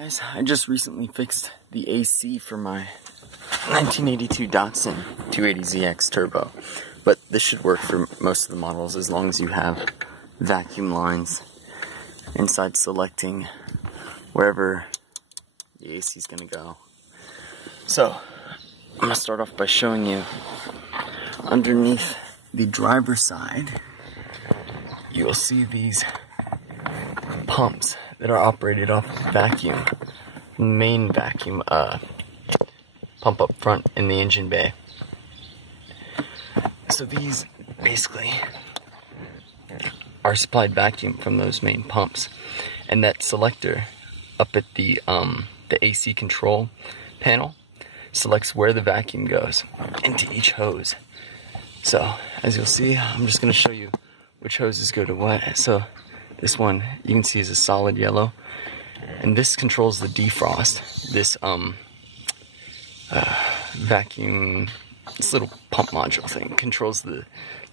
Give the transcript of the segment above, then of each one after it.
Guys, I just recently fixed the AC for my 1982 Datsun 280ZX Turbo, but this should work for most of the models as long as you have vacuum lines inside selecting wherever the AC is going to go. So, I'm going to start off by showing you underneath the driver's side, you'll see these pumps that are operated off vacuum, main vacuum pump up front in the engine bay. So these basically are supplied vacuum from those main pumps, and that selector up at the AC control panel selects where the vacuum goes into each hose. So as you'll see, I'm just going to show you which hoses go to what. So this one you can see is a solid yellow, and this controls the defrost. This vacuum, this little pump module thing controls the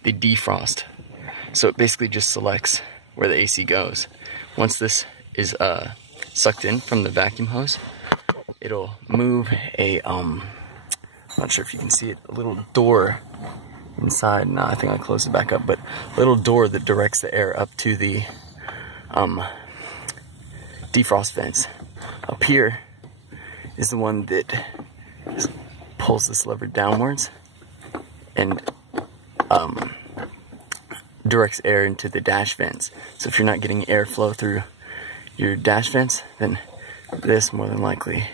defrost. So it basically just selects where the AC goes. Once this is sucked in from the vacuum hose, it'll move a I'm not sure if you can see it, a little door inside. No, I think I closed it back up, but a little door that directs the air up to the defrost vents. Up here is the one that pulls this lever downwards and directs air into the dash vents. So if you're not getting airflow through your dash vents, then this more than likely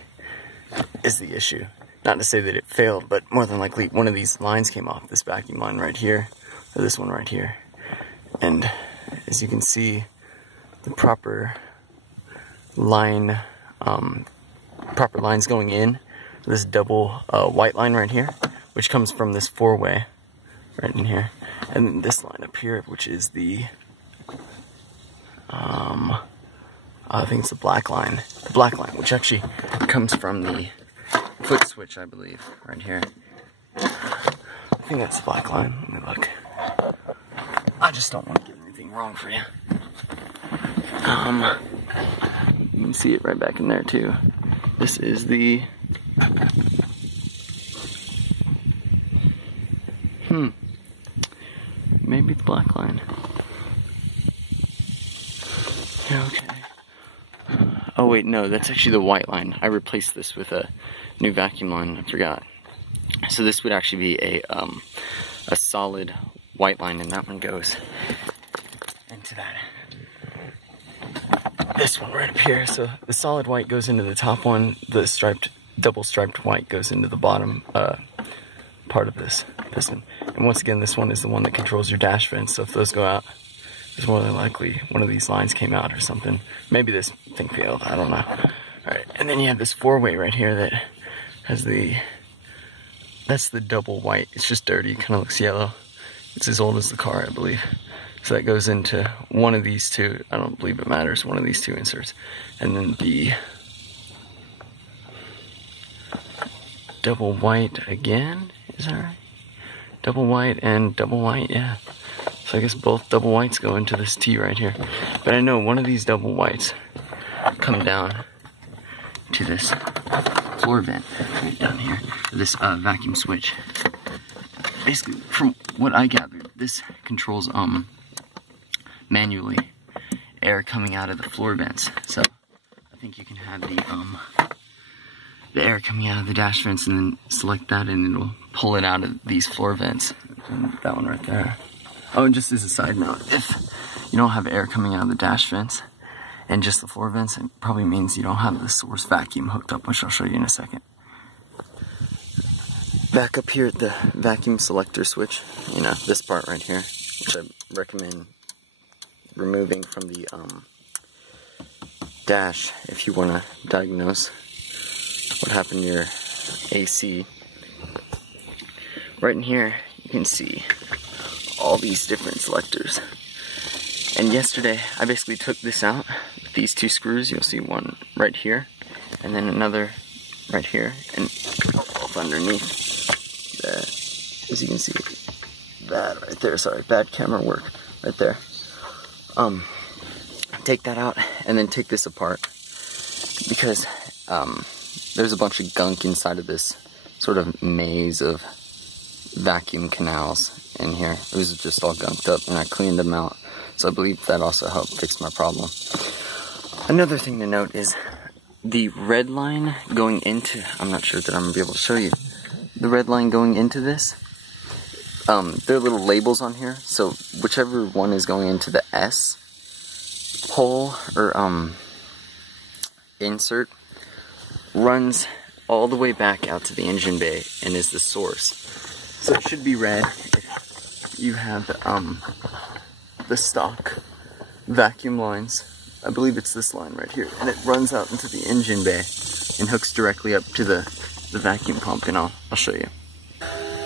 is the issue. Not to say that it failed, but more than likely one of these lines came off, this vacuum line right here, or this one right here. And as you can see, the proper line, proper lines going in, this double white line right here, which comes from this four-way right in here, and then this line up here, which is the I think it's the black line, which actually comes from the foot switch, I believe, right here. I think that's the black line. Let me look. I just don't want to get anything wrong for you. You can see it right back in there too. This is the maybe the black line. Yeah, okay. Oh wait, no, that's actually the white line. I replaced this with a new vacuum line, I forgot. So this would actually be a solid white line, and that one goes into that. This one right up here. So the solid white goes into the top one, the double striped white goes into the bottom part of this piston. And once again, this one is the one that controls your dash vents, so if those go out, it's more than likely one of these lines came out or something. Maybe this thing failed, I don't know. Alright, and then you have this four-way right here that has that's the double white. It's just dirty, kind of looks yellow. It's as old as the car, I believe. So that goes into one of these two, I don't believe it matters, one of these two inserts. And then the double white again, is that right? Double white and double white, yeah. So I guess both double whites go into this T right here. But I know one of these double whites come down to this floor vent right down here, this vacuum switch. Basically, from what I gathered, this controls manually air coming out of the floor vents. So I think you can have the air coming out of the dash vents and then select that, and it'll pull it out of these floor vents. And that one right there. Oh, and just as a side note, if you don't have air coming out of the dash vents and just the floor vents, it probably means you don't have the source vacuum hooked up, which I'll show you in a second. Back up here at the vacuum selector switch, you know, this part right here, which I recommend removing from the dash if you want to diagnose what happened to your AC. Right in here, you can see all these different selectors. And yesterday, I basically took this out with these two screws. You'll see one right here, and then another right here, and off underneath there. As you can see, that right there. Sorry, bad camera work right there. Take that out, and then take this apart. because there's a bunch of gunk inside of this sort of maze of vacuum canals in here. It was just all gunked up, and I cleaned them out. So I believe that also helped fix my problem. Another thing to note is the red line going into, I'm not sure that I'm gonna be able to show you, the red line going into this, there are little labels on here, so whichever one is going into the S hole or insert runs all the way back out to the engine bay and is the source. So it should be red if you have the stock vacuum lines. I believe it's this line right here, and it runs out into the engine bay and hooks directly up to the vacuum pump, and I'll show you.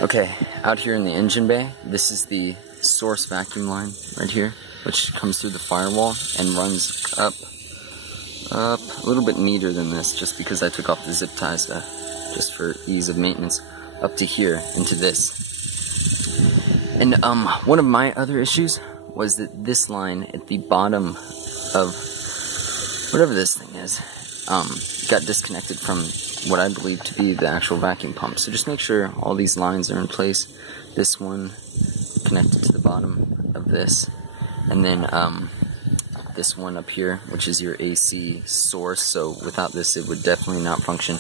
Okay, out here in the engine bay, this is the source vacuum line right here, which comes through the firewall and runs up a little bit neater than this, just because I took off the zip ties just for ease of maintenance, up to here into this. And one of my other issues was that this line at the bottom of whatever this thing is got disconnected from what I believe to be the actual vacuum pump. So just make sure all these lines are in place. This one connected to the bottom of this, and then this one up here, which is your AC source. So without this, it would definitely not function.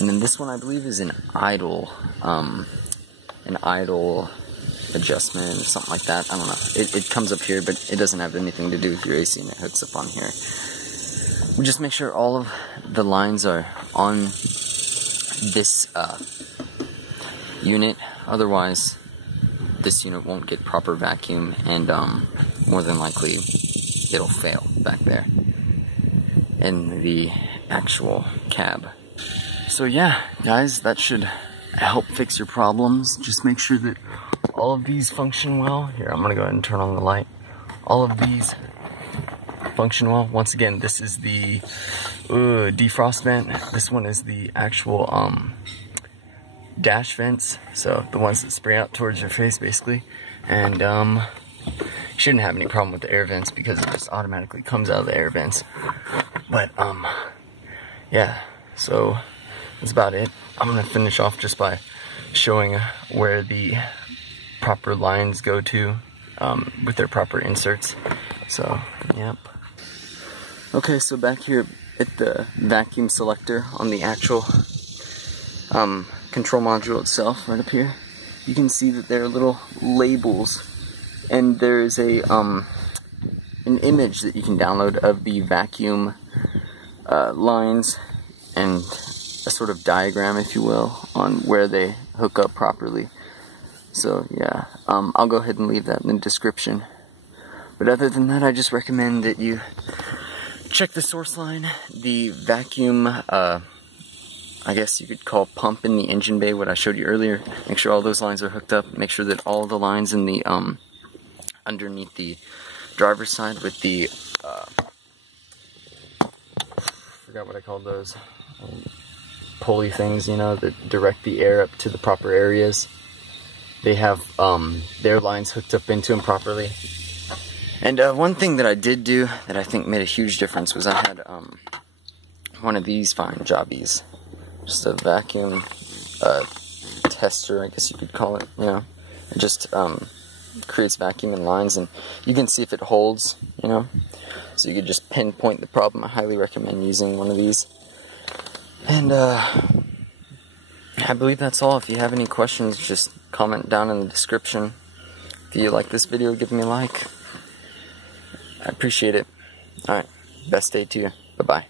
And then this one, I believe, is an idle adjustment or something like that. I don't know. It comes up here, but it doesn't have anything to do with your AC, and it hooks up on here. We just make sure all of the lines are on this unit. Otherwise, this unit won't get proper vacuum, and more than likely it'll fail back there in the actual cab. So yeah, guys, that should help fix your problems. Just make sure that all of these function well. Here, I'm gonna go ahead and turn on the light. All of these function well. Once again, this is the defrost vent. This one is the actual dash vents, so the ones that spray out towards your face, basically. And you shouldn't have any problem with the air vents because it just automatically comes out of the air vents. But yeah, so that's about it. I'm gonna finish off just by showing where the proper lines go to with their proper inserts. So yep. Okay, so back here at the vacuum selector on the actual control module itself, right up here, you can see that there are little labels, and there is a an image that you can download of the vacuum lines and a sort of diagram, if you will, on where they hook up properly. So yeah, I'll go ahead and leave that in the description. But other than that, I just recommend that you check the source line, the vacuum, I guess you could call pump in the engine bay, what I showed you earlier. Make sure all those lines are hooked up. Make sure that all the lines in the, underneath the driver's side with the, forgot what I called those, pulley things, you know, that direct the air up to the proper areas. They have, their lines hooked up into them properly. And one thing that I did do that I think made a huge difference was I had one of these fine jobbies, just a vacuum tester, I guess you could call it. You know, it just creates vacuum in lines, and you can see if it holds. You know, so you could just pinpoint the problem. I highly recommend using one of these. And I believe that's all. If you have any questions, just comment down in the description. If you like this video, give me a like. I appreciate it. Alright, best day to you. Bye-bye.